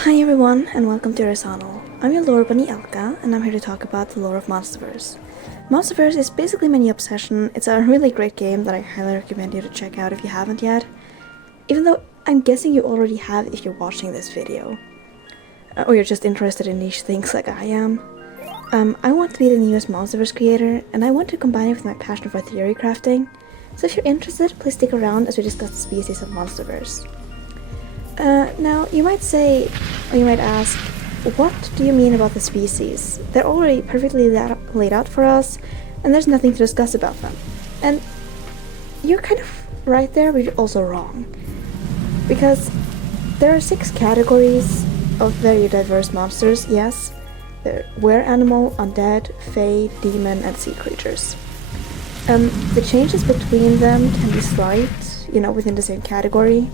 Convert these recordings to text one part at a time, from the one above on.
Hi everyone, and welcome to Arizano. I'm your lore bunny Elka, and I'm here to talk about the lore of Monsterverse. Monsterverse is basically my new obsession. It's a really great game that I highly recommend you to check out if you haven't yet. Even though I'm guessing you already have if you're watching this video. Or you're just interested in niche things like I am. I want to be the newest Monsterverse creator, and I want to combine it with my passion for theory crafting. So if you're interested, please stick around as we discuss the species of Monsterverse. Now, you might say, or you might ask, what do you mean about the species? They're already perfectly laid out for us, and there's nothing to discuss about them. And you're kind of right there, but you're also wrong. Because there are 6 categories of very diverse monsters, yes. They're were-animal, undead, fae, demon, and sea creatures. The changes between them can be slight, within the same category.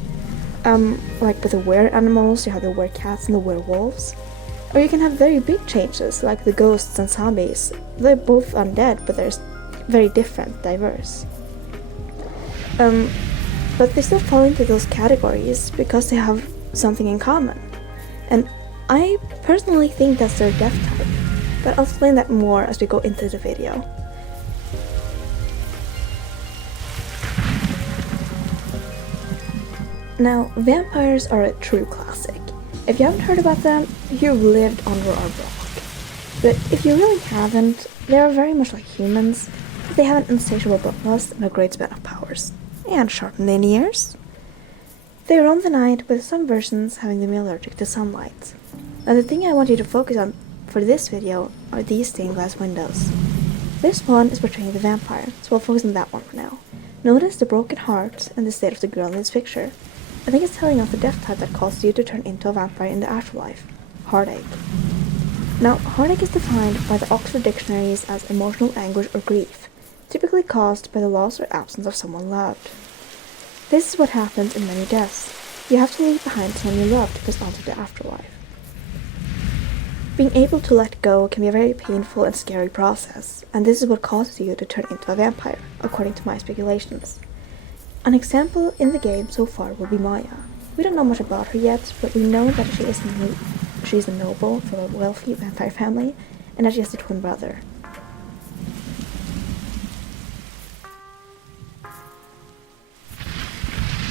Like with the were-animals, you have the were-cats and the werewolves. Or you can have very big changes, like the ghosts and zombies. They're both undead, but they're very different, diverse. But they still fall into those categories because they have something in common. And I personally think that's their death type, but I'll explain that more as we go into the video. Now, vampires are a true classic. If you haven't heard about them, you've lived under a rock. But if you really haven't, they are very much like humans, but they have an insatiable bloodlust and a great span of powers. And shortened in years. They roam the night, with some versions having them allergic to sunlight. Now the thing I want you to focus on for this video are these stained glass windows. This one is portraying the vampire, so we'll focus on that one for now. Notice the broken heart and the state of the girl in this picture. I think it's telling us the death type that causes you to turn into a vampire in the afterlife. Heartache. Now, heartache is defined by the Oxford dictionaries as emotional anguish or grief, typically caused by the loss or absence of someone loved. This is what happens in many deaths. You have to leave behind someone you love to pass on to the afterlife. Being able to let go can be a very painful and scary process, and this is what causes you to turn into a vampire, according to my speculations. An example in the game so far will be Maya. We don't know much about her yet, but we know that she is a noble from a wealthy vampire family, and that she has a twin brother.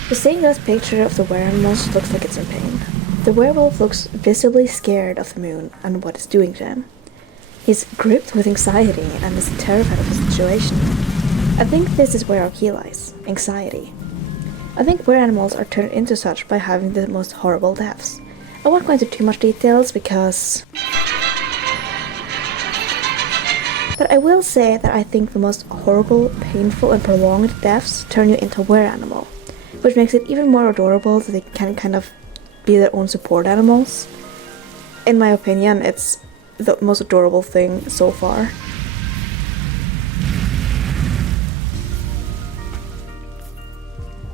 The stained glass picture of the were-animals looks like it's in pain. The werewolf looks visibly scared of the moon and what it's doing to him. He's gripped with anxiety and is terrified of the situation. I think this is where our key lies. Anxiety. I think were-animals are turned into such by having the most horrible deaths. I won't go into too much details because... But I will say that I think the most horrible, painful, and prolonged deaths turn you into a were-animal, which makes it even more adorable that they can kind of be their own support animals. In my opinion, it's the most adorable thing so far.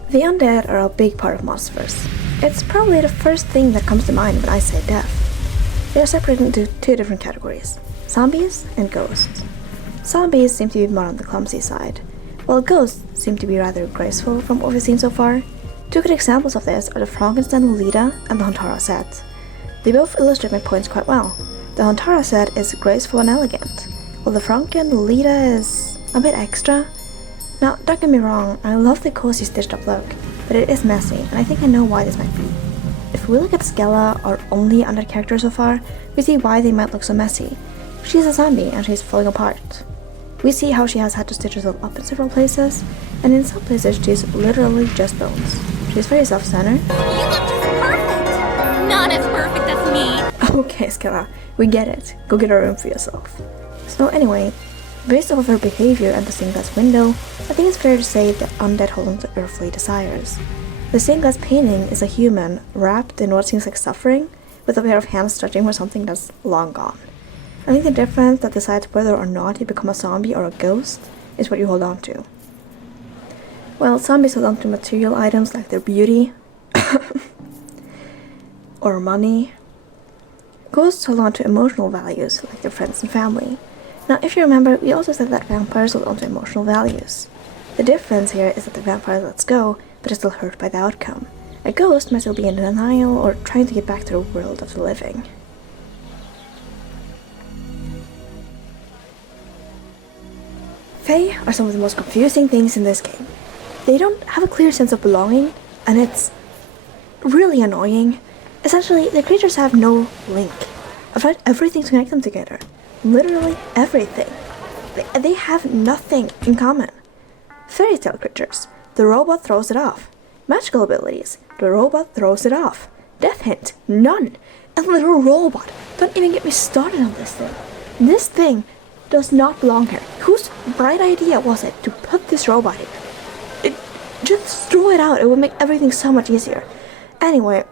The undead are a big part of Monsterverse. It's probably the first thing that comes to mind when I say death. They are separated into 2 different categories, zombies and ghosts. Zombies seem to be more on the clumsy side, while ghosts seem to be rather graceful from what we've seen so far. 2 good examples of this are the Frankenstein Lolita and the Huntara set. They both illustrate my points quite well. The Huntara set is graceful and elegant, while the Franken Lolita is a bit extra. Now, don't get me wrong, I love the cozy stitched up look, but it is messy, and I think I know why this might be. If we look at Skella, our only undead character so far, we see why they might look so messy. She's a zombie and she's falling apart. We see how she has had to stitch herself up in several places, and in some places she's literally just bones. She's very self-centered. You look just perfect! Not as perfect as me! Okay, Skella, we get it. Go get a room for yourself. So anyway, based off of her behavior and the stained glass window, I think it's fair to say that undead hold on to earthly desires. The stained glass painting is a human wrapped in what seems like suffering, with a pair of hands stretching for something that's long gone. I think the difference that decides whether or not you become a zombie or a ghost is what you hold on to. Well, zombies hold on to material items like their beauty, or money. Ghosts hold on to emotional values like their friends and family. Now, if you remember, we also said that vampires hold on to emotional values. The difference here is that the vampire lets go, but is still hurt by the outcome. A ghost might still be in denial or trying to get back to the world of the living. Fae are some of the most confusing things in this game. They don't have a clear sense of belonging, and it's really annoying. Essentially, the creatures have no link. I've tried everything to connect them together. Literally everything. They have nothing in common. Fairy tale creatures. The robot throws it off. Magical abilities. The robot throws it off. Death hint. None. And the little robot. Don't even get me started on this thing. This thing does not belong here. Whose bright idea was it to put this robot here? Just throw it out. It would make everything so much easier. Anyway,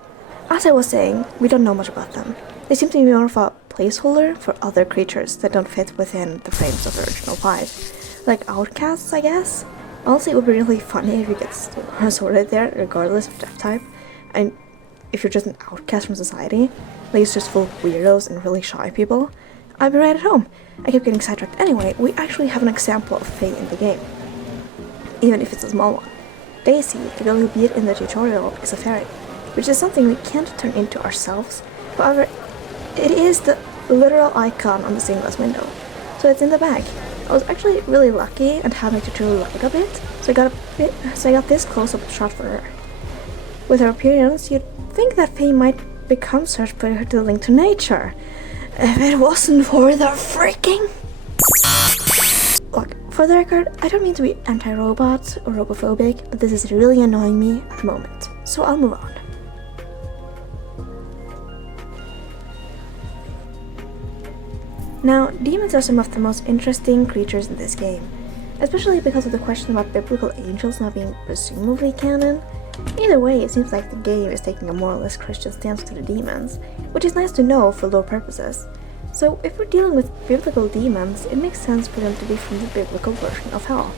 as I was saying, we don't know much about them. They seem to be more of a placeholder for other creatures that don't fit within the frames of the original 5. Like outcasts, I guess? Honestly, it would be really funny if you get sorted there, regardless of death type. And if you're just an outcast from society, like it's just full of weirdos and really shy people, I'd be right at home. I kept getting sidetracked. Anyway, we actually have an example of Fae in the game. Even if it's a small one. Daisy, the girl who beat in the tutorial, is a fairy, which is something we can't turn into ourselves. However, it is the literal icon on the stained glass window, so it's in the bag. I was actually really lucky and had my tutorial lag a bit, so I got this close-up shot for her. With her appearance, you'd think that Fae might become such for her to link to nature, if it wasn't for the freaking... Look, for the record, I don't mean to be anti-robot or robophobic, but this is really annoying me at the moment, so I'll move on. Now, demons are some of the most interesting creatures in this game, especially because of the question about biblical angels not being presumably canon. Either way, it seems like the game is taking a more or less Christian stance to the demons, which is nice to know for lore purposes. So if we're dealing with biblical demons, it makes sense for them to be from the biblical version of hell.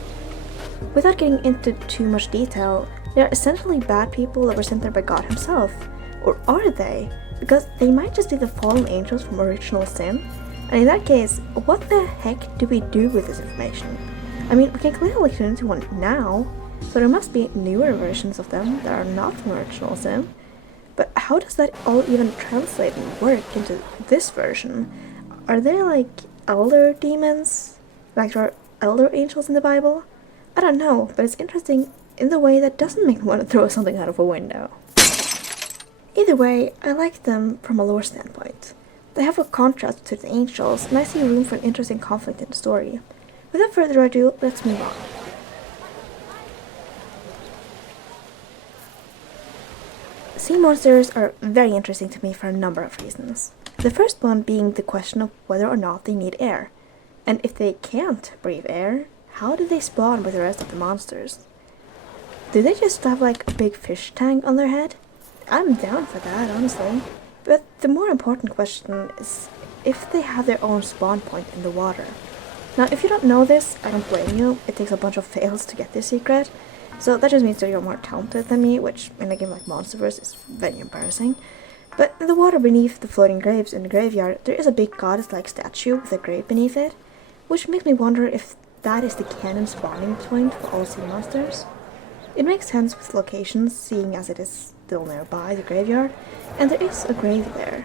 Without getting into too much detail, they are essentially bad people that were sent there by God himself. Or are they? Because they might just be the fallen angels from original sin. And in that case, what the heck do we do with this information? I mean, we can clearly turn into one now, so there must be newer versions of them that are not from original sin. But how does that all even translate and work into this version? Are there like elder demons? Like there are elder angels in the Bible? I don't know, but it's interesting in the way that doesn't make me want to throw something out of a window. Either way, I like them from a lore standpoint. They have a contrast to the angels, and I see room for an interesting conflict in the story. Without further ado, let's move on. Sea monsters are very interesting to me for a number of reasons. The first one being the question of whether or not they need air. And if they can't breathe air, how do they spawn with the rest of the monsters? Do they just have like a big fish tank on their head? I'm down for that, honestly. But the more important question is if they have their own spawn point in the water. Now, if you don't know this, I don't blame you. It takes a bunch of fails to get this secret. So that just means that you're more talented than me, which in a game like Monsterverse is very embarrassing. But in the water beneath the floating graves in the graveyard, there is a big goddess-like statue with a grave beneath it, which makes me wonder if that is the canon spawning point for all sea monsters. It makes sense with locations, seeing as it is still nearby the graveyard, and there is a grave there.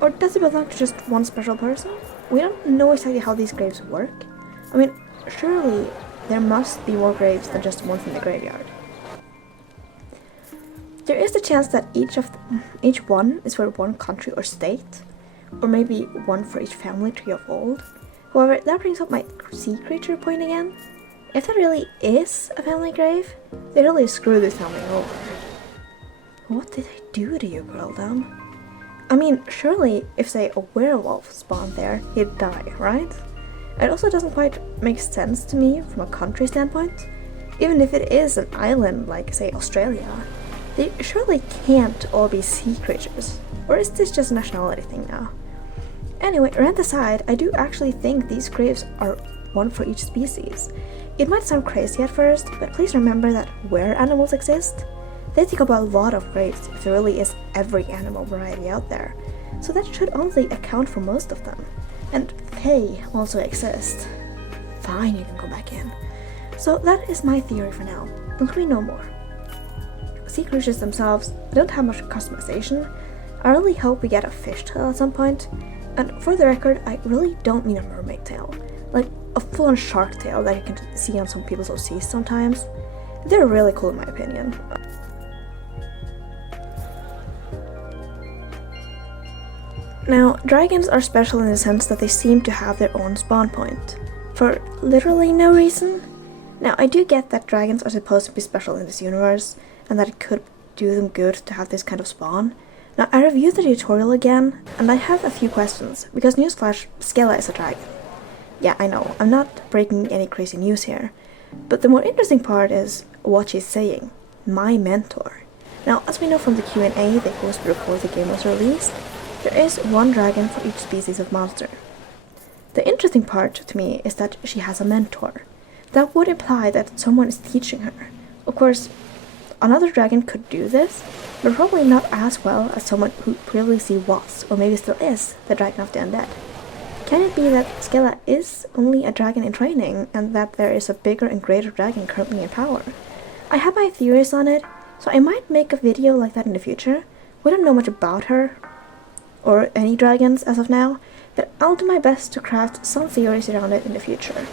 Or does it belong to just one special person? We don't know exactly how these graves work. I mean, surely there must be more graves than just one from the graveyard. There is the chance that each one is for one country or state, or maybe one for each family tree of old. However, that brings up my sea creature point again. If that really is a family grave, they really screw this family over. What did I do to you, girl down? I mean, surely if, say, a werewolf spawned there, he'd die, right? It also doesn't quite make sense to me from a country standpoint. Even if it is an island like, say, Australia, they surely can't all be sea creatures. Or is this just a nationality thing now? Anyway, rant aside, I do actually think these graves are one for each species. It might sound crazy at first, but please remember that where animals exist, they take up a lot of graves if there really is every animal variety out there. So that should only account for most of them. And they also exist. Fine, you can go back in. So that is my theory for now, until we know more. sea creatures themselves don't have much customization. I really hope we get a fish tail at some point. And for the record, I really don't mean a mermaid tail. Like a full-on shark tail that you can see on some people's OCs sometimes. They're really cool in my opinion. Now, dragons are special in the sense that they seem to have their own spawn point. For literally no reason. Now, I do get that dragons are supposed to be special in this universe, and that it could do them good to have this kind of spawn. Now, I reviewed the tutorial again, and I have a few questions, because newsflash, Skella is a dragon. Yeah, I know, I'm not breaking any crazy news here, but the more interesting part is what she's saying. My mentor. Now, as we know from the Q&A they posted before the game was released, there is one dragon for each species of monster. The interesting part to me is that she has a mentor. That would imply that someone is teaching her. Of course, another dragon could do this, but probably not as well as someone who previously was, or maybe still is, the dragon of the undead. Can it be that Skella is only a dragon in training, and that there is a bigger and greater dragon currently in power? I have my theories on it, so I might make a video like that in the future. We don't know much about her, or any dragons as of now, but I'll do my best to craft some theories around it in the future.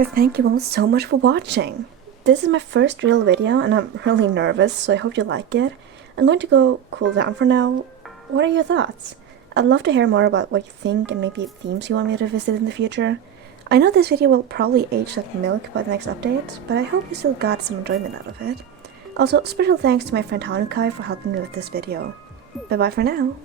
But thank you all so much for watching! This is my first real video and I'm really nervous, so I hope you like it. I'm going to go cool down for now. What are your thoughts? I'd love to hear more about what you think and maybe themes you want me to visit in the future. I know this video will probably age like milk by the next update, but I hope you still got some enjoyment out of it. Also, special thanks to my friend Hanukai for helping me with this video. Bye bye for now!